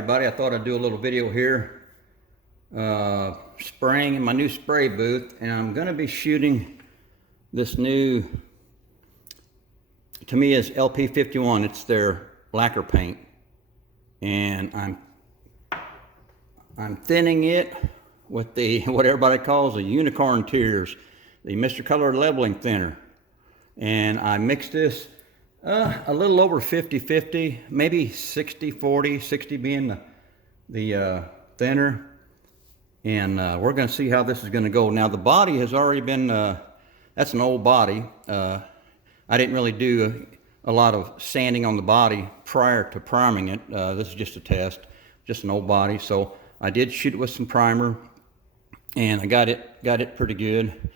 everybody. I thought I'd do a little video here spraying in my new spray booth, and I'm going to be shooting this new Tamiya's LP51. It's their lacquer paint, and I'm thinning it with the what everybody calls a unicorn tears, the Mr. Color leveling thinner. And I mixed this a little over 50-50, maybe 60-40, 60 being the thinner. And we're going to see how this is going to go. Now the body has already been, that's an old body. I didn't really do a lot of sanding on the body prior to priming it. This is just a test, just an old body. So I did shoot it with some primer, and I got it pretty good.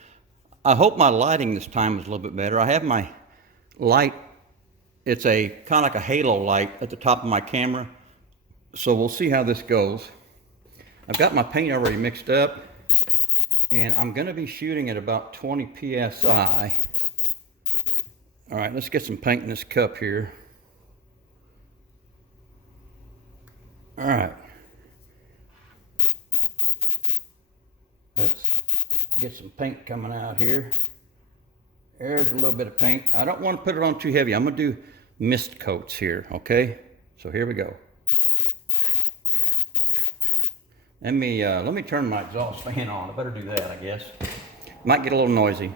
I hope my lighting this time is a little bit better. I have my light, it's a kind of like a halo light at the top of my camera. So we'll see how this goes. I've got my paint already mixed up, and I'm going to be shooting at about 20 psi. All right, let's get some paint in this cup here. All right. Let's get some paint coming out here. There's a little bit of paint. I don't want to put it on too heavy. I'm going to do mist coats here, okay? So here we go. Let me turn my exhaust fan on. I better do that, I guess. Might get a little noisy.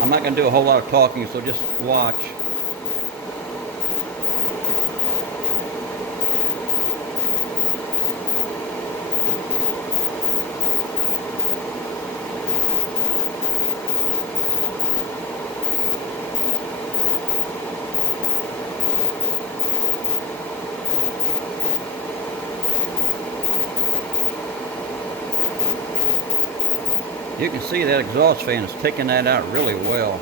I'm not going to do a whole lot of talking, so just watch. You can see that exhaust fan is taking that out really well.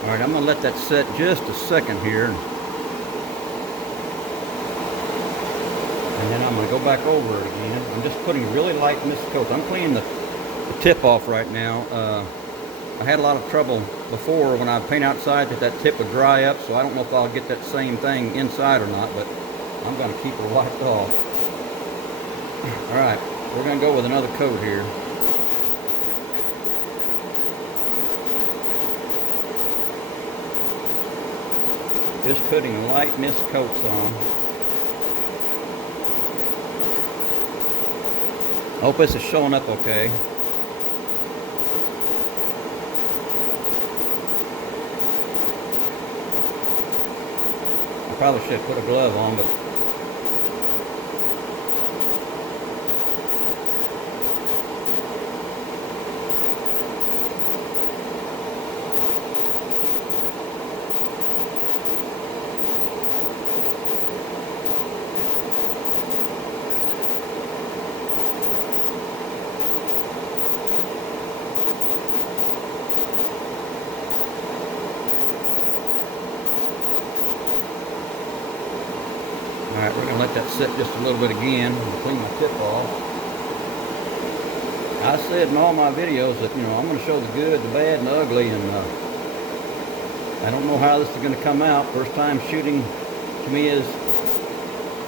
All right, I'm going to let that set just a second here. And then I'm going to go back over it again. I'm just putting really light mist coats. I'm cleaning the tip off right now. I had a lot of trouble before when I paint outside that tip would dry up, so I don't know if I'll get that same thing inside or not, but I'm going to keep it wiped off. All right, we're going to go with another coat here. Just putting light mist coats on. I hope this is showing up okay. I probably should put a glove on, but all right, we're going to let that sit just a little bit again and clean my tip off. I said in all my videos that, I'm going to show the good, the bad, and the ugly, and I don't know how this is going to come out. First time shooting Tamiya's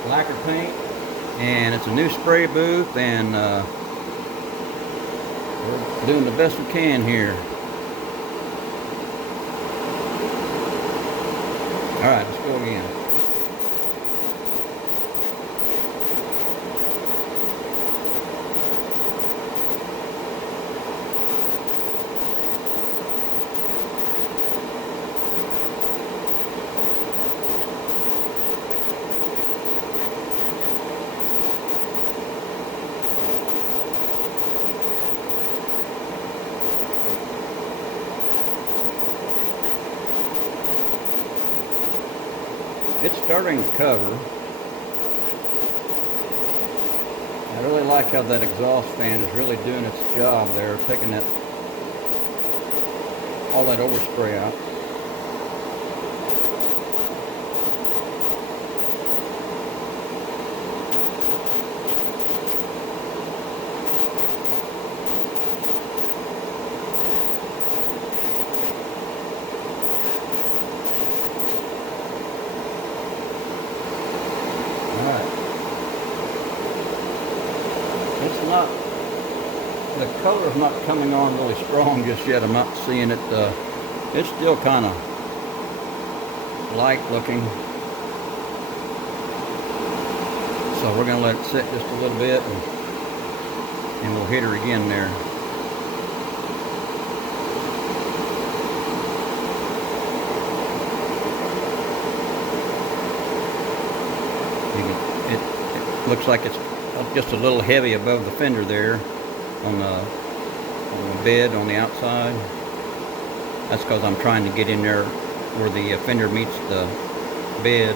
lacquer paint, and it's a new spray booth, and we're doing the best we can here. All right, let's go again. It's starting to cover. I really like how that exhaust fan is really doing its job there, taking all that overspray out. the color is not coming on really strong just yet. I'm not seeing it. It's still kind of light looking. So we're going to let it sit just a little bit, and we'll hit her again there. It looks like it's just a little heavy above the fender there on the bed on the outside. That's because I'm trying to get in there where the fender meets the bed.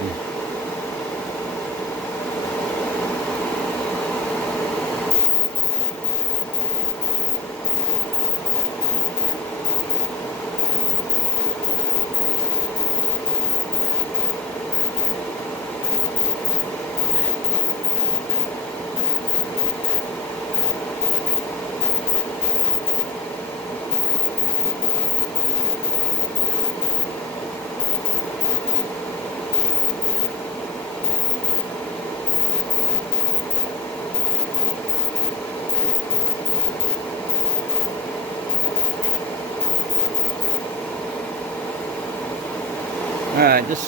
Alright, this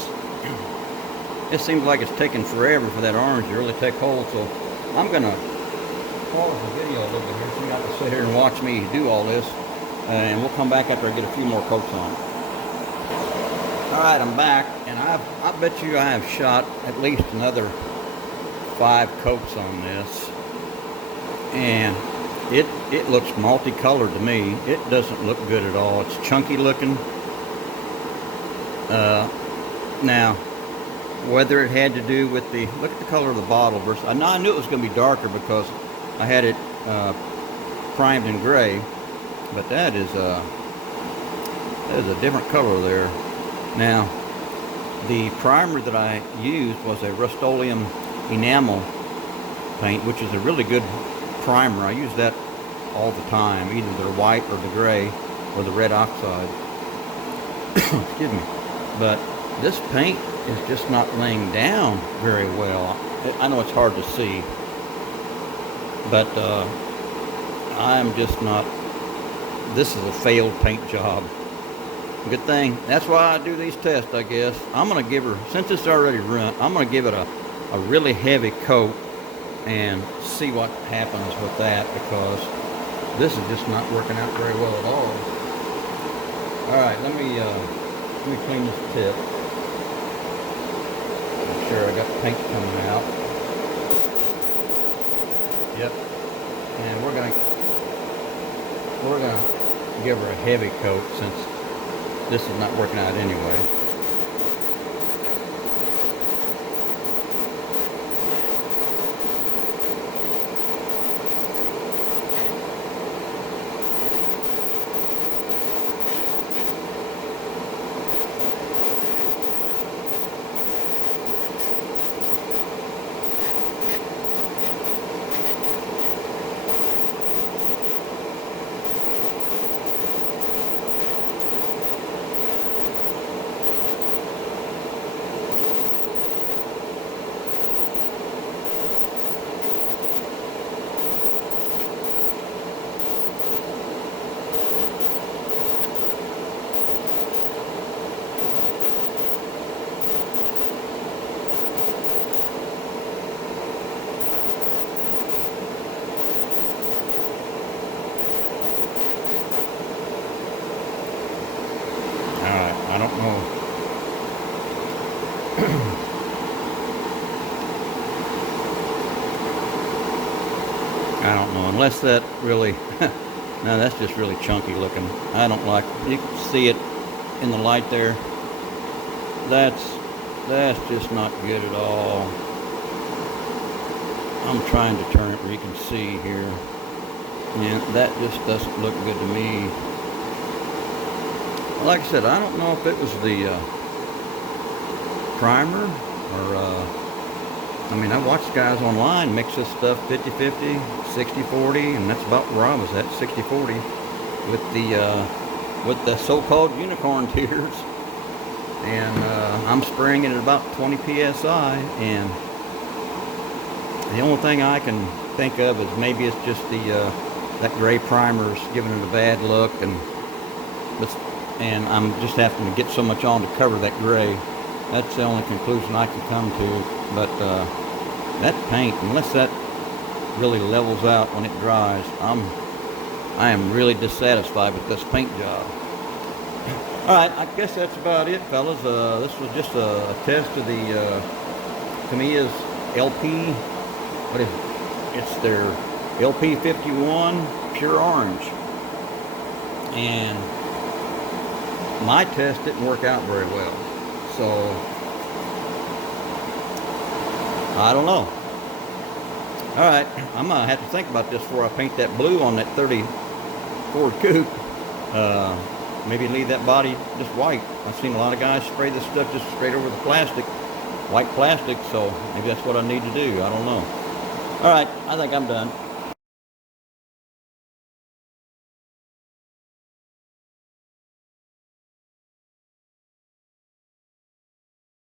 seems like it's taking forever for that orange to really take hold, so I'm going to pause the video a little bit here so you have to sit here and watch me do all this, and we'll come back after I get a few more coats on. Alright, I'm back, and I bet you I have shot at least another 5 coats on this, and it looks multicolored to me. It doesn't look good at all. It's chunky looking. Now, whether it had to do with look at the color of the bottle versus, I knew it was going to be darker because I had it primed in gray, but that is a different color there. Now, the primer that I used was a Rust-Oleum enamel paint, which is a really good primer. I use that all the time, either the white or the gray or the red oxide. Excuse me. But this paint is just not laying down very well. I know it's hard to see, but I'm just not. This is a failed paint job. Good thing. That's why I do these tests, I guess. I'm going to give her, since it's already run, I'm going to give it a really heavy coat and see what happens with that, because this is just not working out very well at all. Alright, let me clean this tip. Make sure I got paint coming out. Yep. And we're gonna give her a heavy coat since this is not working out anyway. I don't know. I don't know, unless that really, no, that's just really chunky looking. I don't like, you can see it in the light there. That's just not good at all. I'm trying to turn it where you can see here. Yeah, that just doesn't look good to me. Like I said, I don't know if it was the primer or, I mean, I watched guys online mix this stuff 50-50, 60-40, and that's about where I was at, 60-40, with the so-called unicorn tears. And I'm spraying it at about 20 psi, and the only thing I can think of is maybe it's just the that gray primer's giving it a bad look, and I'm just having to get so much on to cover that gray. That's the only conclusion I can come to. But that paint, unless that really levels out when it dries, I am really dissatisfied with this paint job. All right, I guess that's about it, fellas. This was just a test of the Tamiya's LP. What is it? It's their LP 51 Pure Orange. And my test didn't work out very well. So, I don't know. All right, I'm going to have to think about this before I paint that blue on that 30 Ford Coupe. Maybe leave that body just white. I've seen a lot of guys spray this stuff just straight over the plastic, white plastic, so maybe that's what I need to do. I don't know. All right, I think I'm done.